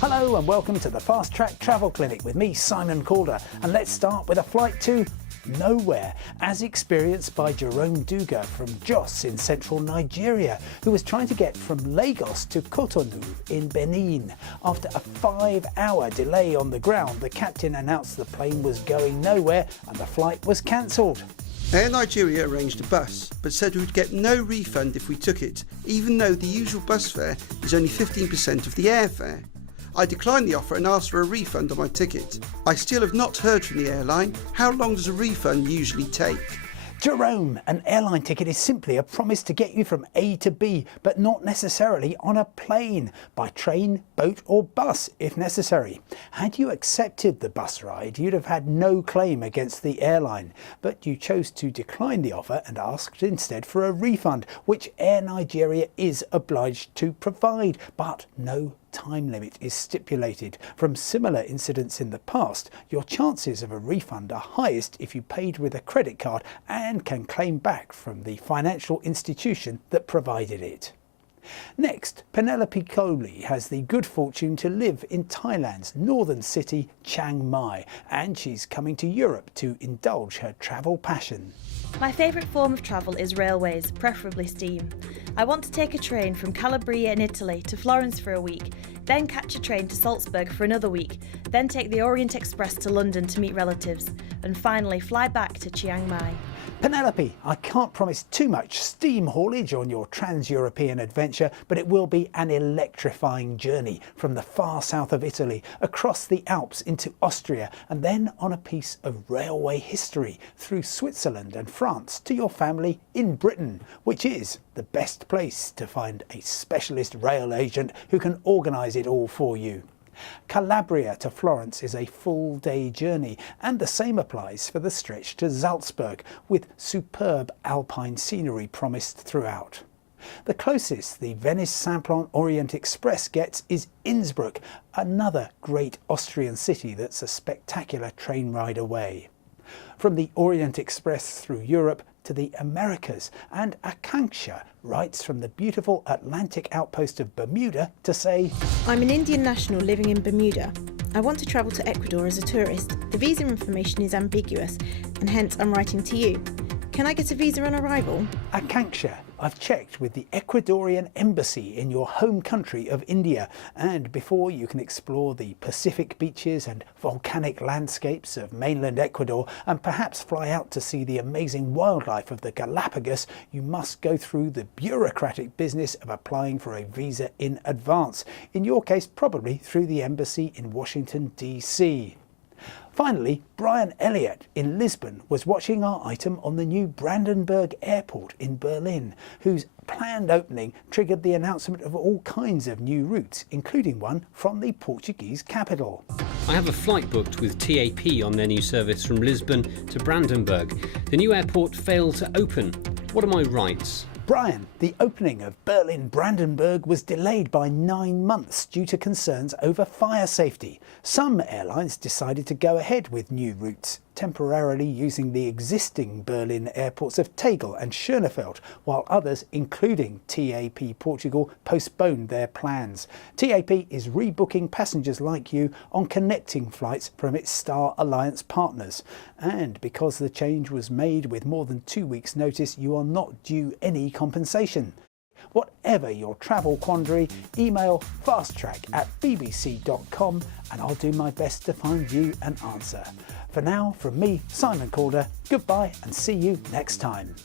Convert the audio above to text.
Hello and welcome to the Fast Track Travel Clinic with me, Simon Calder, and let's start with a flight to nowhere, as experienced by Jerome Duga from Jos in central Nigeria, who was trying to get from Lagos to Cotonou in Benin. After a 5-hour delay on the ground, the captain announced the plane was going nowhere and the flight was cancelled. Air Nigeria arranged a bus, but said we would get no refund if we took it, even though the usual bus fare is only 15% of the airfare. I declined the offer and asked for a refund on my ticket. I still have not heard from the airline. How long does a refund usually take? Jerome, an airline ticket is simply a promise to get you from A to B, but not necessarily on a plane, by train, boat or bus if necessary. Had you accepted the bus ride, you'd have had no claim against the airline, but you chose to decline the offer and asked instead for a refund, which Air Nigeria is obliged to provide, but no time limit is stipulated. From similar incidents in the past, your chances of a refund are highest if you paid with a credit card and can claim back from the financial institution that provided it. Next, Penelope Coley has the good fortune to live in Thailand's northern city, Chiang Mai, and she's coming to Europe to indulge her travel passion. My favourite form of travel is railways, preferably steam. I want to take a train from Calabria in Italy to Florence for a week, then catch a train to Salzburg for another week, then take the Orient Express to London to meet relatives, and finally fly back to Chiang Mai. Penelope, I can't promise too much steam haulage on your trans-European adventure, but it will be an electrifying journey from the far south of Italy, across the Alps into Austria, and then on a piece of railway history through Switzerland and France to your family in Britain, which is the best place to find a specialist rail agent who can organise it all for you. Calabria to Florence is a full-day journey, and the same applies for the stretch to Salzburg, with superb alpine scenery promised throughout. The closest the Venice-Simplon Orient Express gets is Innsbruck, another great Austrian city that's a spectacular train ride away. From the Orient Express through Europe to the Americas, and Akanksha writes from the beautiful Atlantic outpost of Bermuda to say, I'm an Indian national living in Bermuda. I want to travel to Ecuador as a tourist. The visa information is ambiguous, and hence I'm writing to you. Can I get a visa on arrival? Akanksha, I've checked with the Ecuadorian embassy in your home country of India, and before you can explore the Pacific beaches and volcanic landscapes of mainland Ecuador and perhaps fly out to see the amazing wildlife of the Galapagos, you must go through the bureaucratic business of applying for a visa in advance, in your case probably through the embassy in Washington, D.C. Finally, Brian Elliott in Lisbon was watching our item on the new Brandenburg Airport in Berlin, whose planned opening triggered the announcement of all kinds of new routes, including one from the Portuguese capital. I have a flight booked with TAP on their new service from Lisbon to Brandenburg. The new airport failed to open. What are my rights? Brian, the opening of Berlin-Brandenburg was delayed by 9 months due to concerns over fire safety. Some airlines decided to go ahead with new routes, temporarily using the existing Berlin airports of Tegel and Schönefeld, while others, including TAP Portugal, postponed their plans. TAP is rebooking passengers like you on connecting flights from its Star Alliance partners. And because the change was made with more than 2 weeks' notice, you are not due any compensation. Whatever your travel quandary, email fasttrack@bbc.com and I'll do my best to find you an answer. For now, from me, Simon Calder, goodbye and see you next time.